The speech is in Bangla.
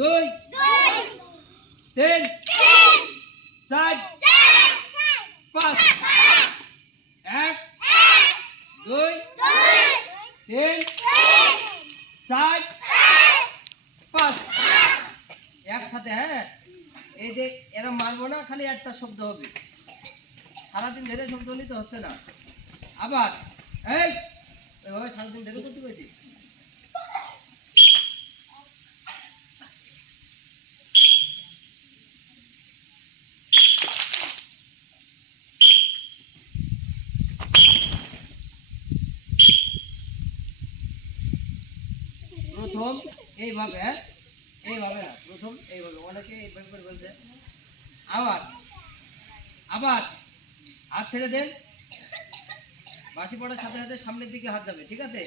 দুই, তিন, চার, পাঁচ, এক, দুই, তিন, চার, পাঁচ। একসাথে হ্যাঁ? এই যে এরা মারবো না, খালি একটা শব্দ হবে। সারাদিন ধরে শব্দ হলেই তো হচ্ছে না। আবার, এই ওইভাবে সারাদিন ধরে করতে পেরেছি প্রথম এইভাবে হ্যাঁ এইভাবে না, প্রথম এইভাবে, অনেকে এইভাবে করে বলছে। আবার আবার, হাত ছেড়ে দেন বাসি পড়ার সাথে সাথে সামনের দিকে হাত যাবে, ঠিক আছে?